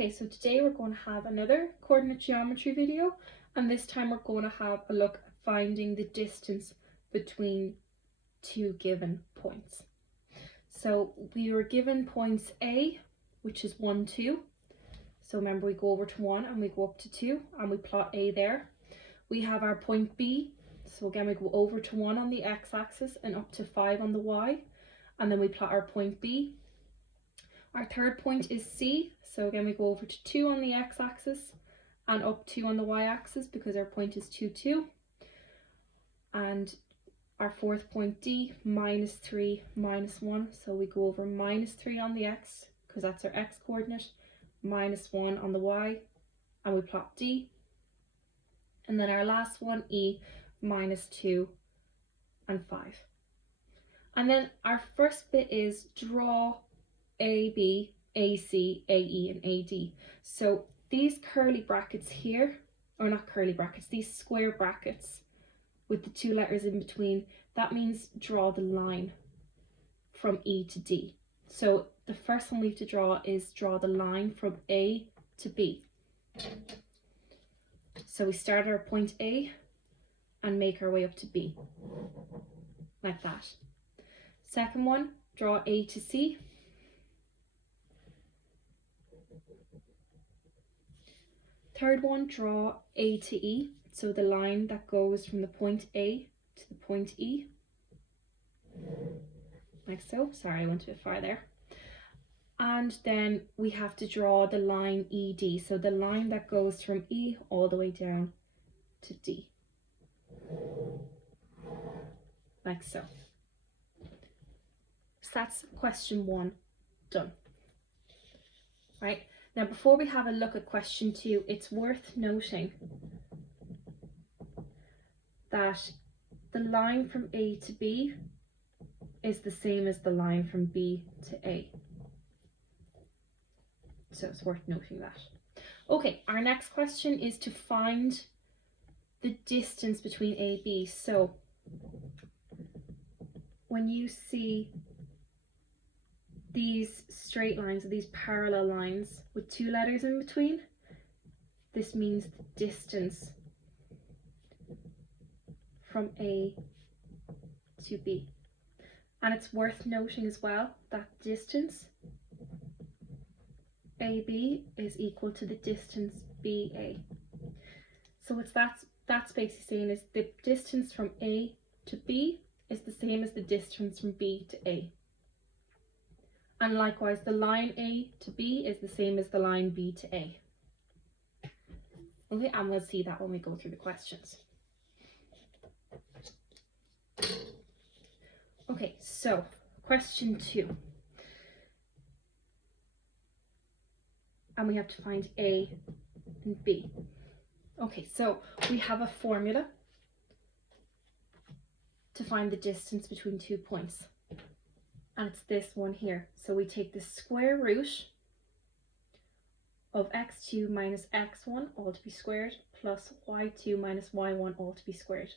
Okay, so today we're going to have another coordinate geometry video, and this time we're going to have a look at finding the distance between two given points. So we were given points A, which is 1, 2. So remember, we go over to 1 and we go up to 2 and we plot A there. We have our point B, so again we go over to 1 on the x-axis and up to 5 on the y, and then we plot our point B. Our third point is C, so again we go over to 2 on the x-axis and up 2 on the y-axis because our point is 2, 2. And our fourth point D, minus 3, minus 1, so we go over minus 3 on the x because that's our x coordinate, minus 1 on the y, and we plot D. And then our last one, E, minus 2 and 5. And then our first bit is draw AB, AC, AE and AD. So these curly brackets here, or not curly brackets, these square brackets with the two letters in between, that means draw the line from E to D. So the first one we have to draw is draw the line from A to B. So we start at our point A and make our way up to B, like that. Second one, draw A to C. Third one, draw A to E, so the line that goes from the point A to the point E, like so. Sorry, I went a bit far there. And then we have to draw the line ED, so the line that goes from E all the way down to D, like so. So that's question 1 done. Right, now before we have a look at question 2, it's worth noting that the line from A to B is the same as the line from B to A. So it's worth noting that. Okay, our next question is to find the distance between A and B. So when you see these straight lines, or these parallel lines with 2 letters in between, this means the distance from A to B. And it's worth noting as well that distance AB is equal to the distance BA. So that's basically saying is the distance from A to B is the same as the distance from B to A. And likewise, the line A to B is the same as the line B to A. Okay, and we'll see that when we go through the questions. Okay, so question 2. And we have to find A and B. Okay, so we have a formula to find the distance between 2 points. And it's this one here. So we take the square root of x2 minus x1 all to be squared plus y2 minus y1 all to be squared.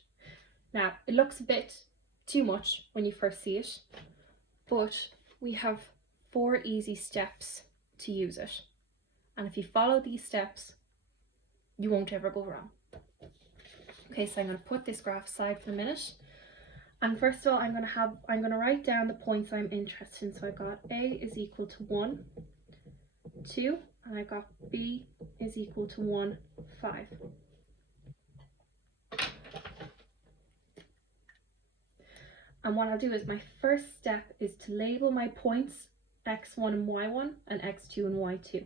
Now, it looks a bit too much when you first see it, but we have 4 easy steps to use it. And if you follow these steps, you won't ever go wrong. Okay, so I'm going to put this graph aside for a minute. And first of all, I'm going to write down the points I'm interested in. So I've got A is equal to 1, 2, and I've got B is equal to 1, 5. And what I'll do is my first step is to label my points x1 and y1 and x2 and y2.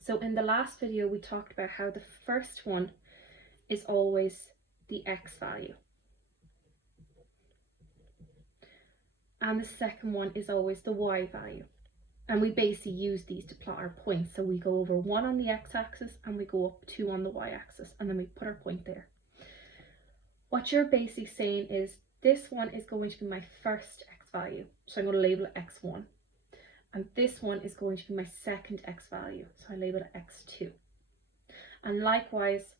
So in the last video, we talked about how the first one is always the x value. And the second one is always the y value. And we basically use these to plot our points. So we go over 1 on the x-axis and we go up 2 on the y-axis, and then we put our point there. What you're basically saying is this one is going to be my first x value. So I'm going to label it x1. And this one is going to be my second x value. So I label it x2. And likewise,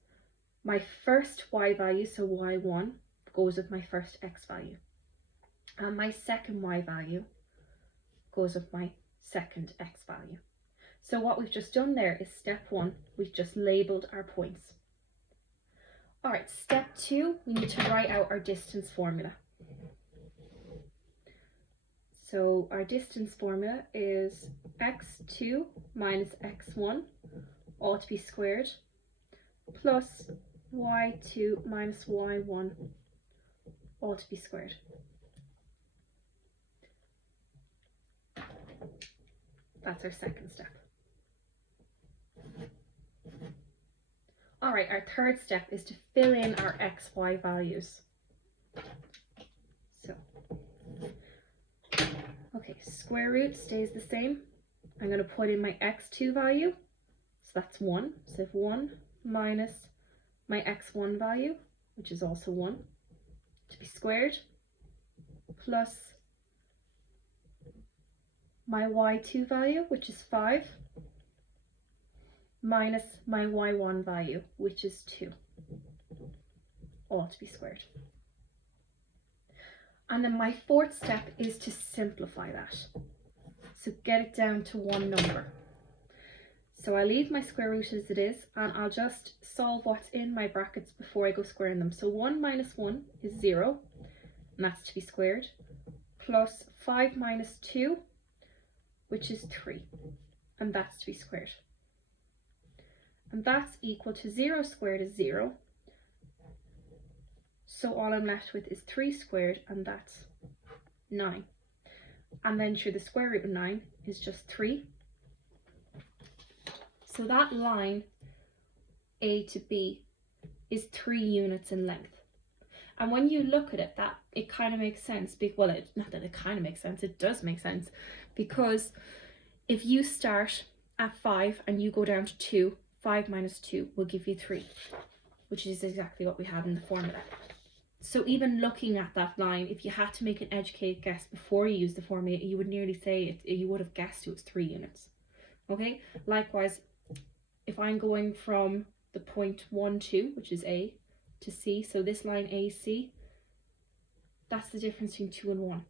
my first y value, so y1, goes with my first x value. And my second y value goes with my second x value. So what we've just done there is step 1. We've just labelled our points. All right, step 2, we need to write out our distance formula. So our distance formula is x2 minus x1, all to be squared, plus y2 minus y1, all to be squared. That's our second step. All right, our third step is to fill in our x, y values. So, okay, square root stays the same. I'm going to put in my x2 value, so that's 1. So I have 1 minus my x1 value, which is also 1, to be squared, plus my y2 value, which is 5, minus my y1 value, which is 2, all to be squared. And then my fourth step is to simplify that. So get it down to one number. So I leave my square root as it is, and I'll just solve what's in my brackets before I go squaring them. So 1 minus 1 is 0, and that's to be squared, plus 5 minus 2, which is 3, and that's to be squared. And that's equal to 0 squared is 0. So all I'm left with is 3 squared, and that's 9. And then sure, the square root of 9 is just 3. So that line A to B is 3 units in length. And when you look at it, it kind of makes sense. Well, not that it kind of makes sense, it does make sense. Because if you start at 5 and you go down to 2, 5 minus 2 will give you 3, which is exactly what we had in the formula. So even looking at that line, if you had to make an educated guess before you use the formula, you would nearly say you would have guessed it was 3 units. Okay, likewise, if I'm going from the point 1, 2, which is A, to C, so this line AC, that's the difference between 2 and 1.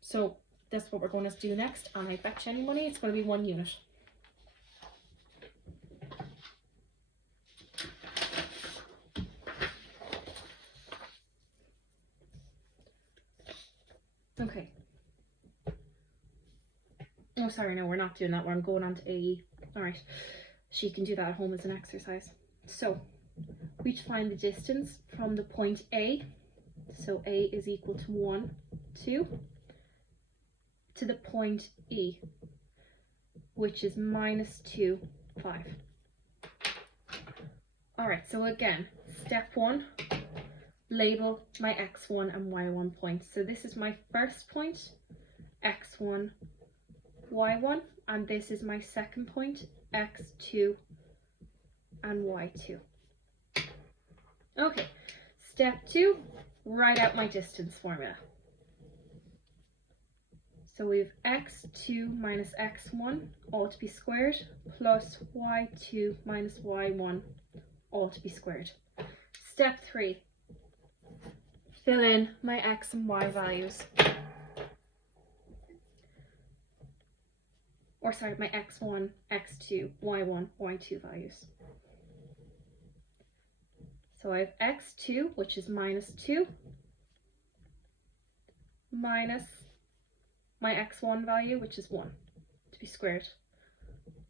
So that's what we're going to do next, and I bet you any money it's going to be 1 unit. Okay. Oh, sorry, no, we're not doing that. I'm going on to AE. All right. So you can do that at home as an exercise. So we find the distance from the point A. So A is equal to 1, 2, to the point E, which is minus 2, 5. All right, so again, step 1, label my x1 and y1 points. So this is my first point, x1, y1, and this is my second point, x2 and y2. Okay, step 2, write out my distance formula. So we have x2 minus x1, all to be squared, plus y2 minus y1, all to be squared. Step 3, fill in my x and y values. Or sorry, my x1, x2, y1, y2 values. So I have x2, which is minus 2, minus my x1 value, which is 1, to be squared,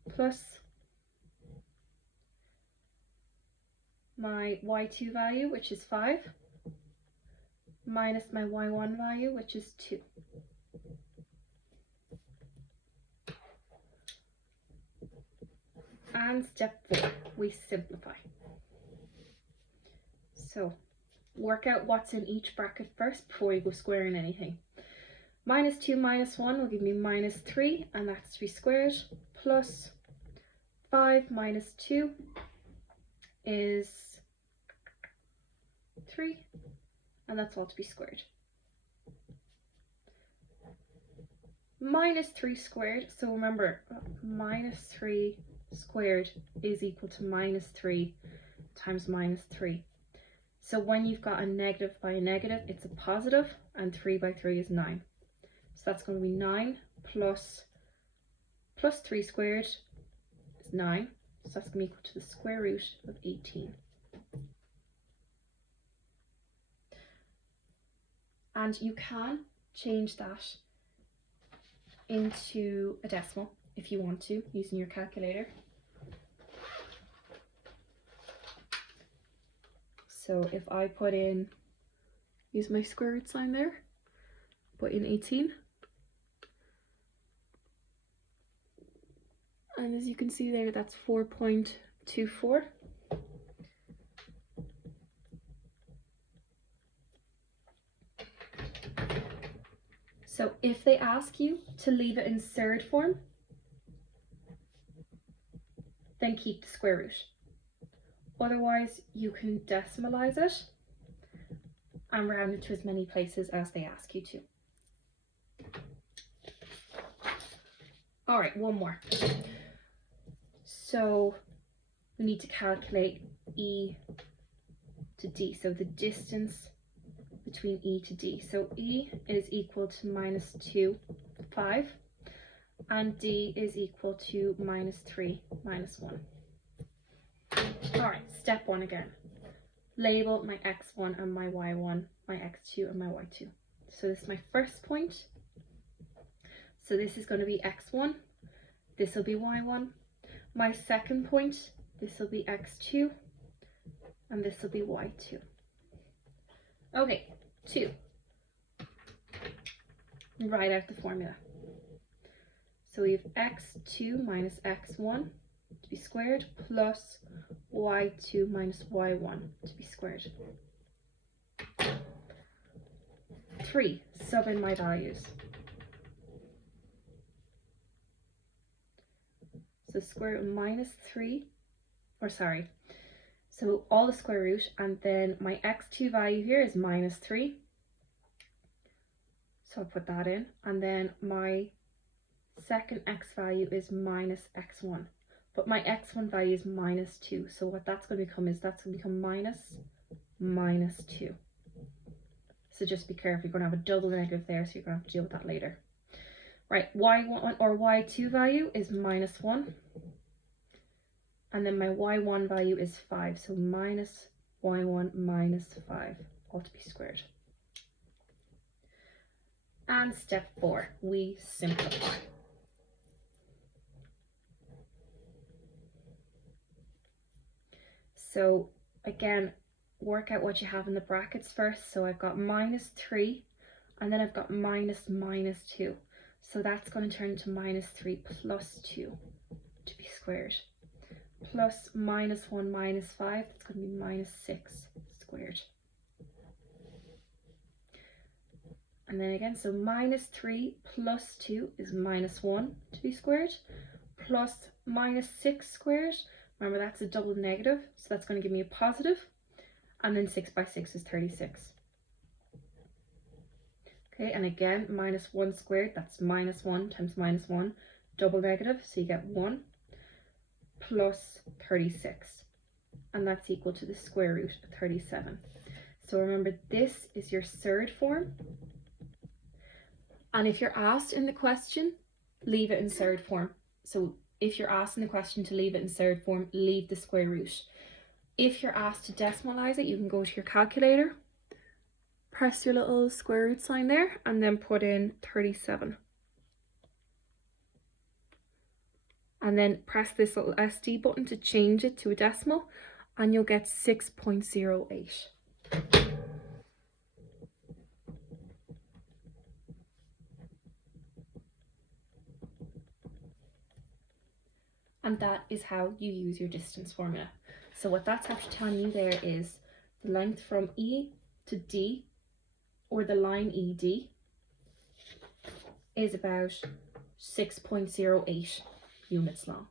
plus my y2 value, which is 5, minus my y1 value, which is 2. And step 4, we simplify. So work out what's in each bracket first before you go squaring anything. Minus 2 minus 1 will give me minus 3, and that's to be squared, plus 5 minus 2 is 3, and that's all to be squared. Minus 3 squared, so remember, minus 3 squared is equal to minus 3 times minus 3. So when you've got a negative by a negative, it's a positive, and 3 by 3 is 9. So that's going to be 9 plus 3 squared is 9. So that's going to be equal to the square root of 18. And you can change that into a decimal if you want to, using your calculator. So if I put in, use my square root sign there, put in 18. And as you can see there, that's 4.24. So if they ask you to leave it in surd form, then keep the square root. Otherwise, you can decimalize it and round it to as many places as they ask you to. All right, one more. So we need to calculate E to D, so the distance between E to D. So E is equal to -2, 5, and D is equal to -3, -1. All right, step 1 again. Label my x1 and my y1, my x2 and my y2. So this is my first point. So this is going to be x1, this will be y1. My second point, this will be x2, and this will be y2. Okay, 2. Write out the formula. So we have x2 minus x1 to be squared plus y2 minus y1 to be squared. 3, sub in my values. So square root of -3, or sorry, so all the square root, and then my x2 value here is -3. So I'll put that in, and then my second x value is -x1. But my x1 value is -2, so what that's going to become is that's going to become -2. So just be careful, you're going to have a double negative there, so you're going to have to deal with that later. Right, y1 or y2 value is -1, and then my y1 value is 5, so minus y1 minus 5, all to be squared. And step 4, we simplify. So again, work out what you have in the brackets first. So I've got -3, and then I've got -2. So that's going to turn into -3 plus 2 to be squared. Plus -1 minus 5, that's going to be -6 squared. And then again, so -3 plus 2 is -1 to be squared. Plus -6 squared, remember that's a double negative, so that's going to give me a positive. And then 6 by 6 is 36. Okay, and again, -1 squared, that's -1 times -1, double negative, so you get 1 plus 36. And that's equal to the square root of 37. So remember, this is your surd form. And if you're asked in the question, leave it in surd form. So if you're asked in the question to leave it in surd form, leave the square root. If you're asked to decimalize it, you can go to your calculator, press your little square root sign there, and then put in 37. And then press this little SD button to change it to a decimal, and you'll get 6.08. And that is how you use your distance formula. So what that's actually telling you there is the length from E to D, or the line ED, is about 6.08 units long.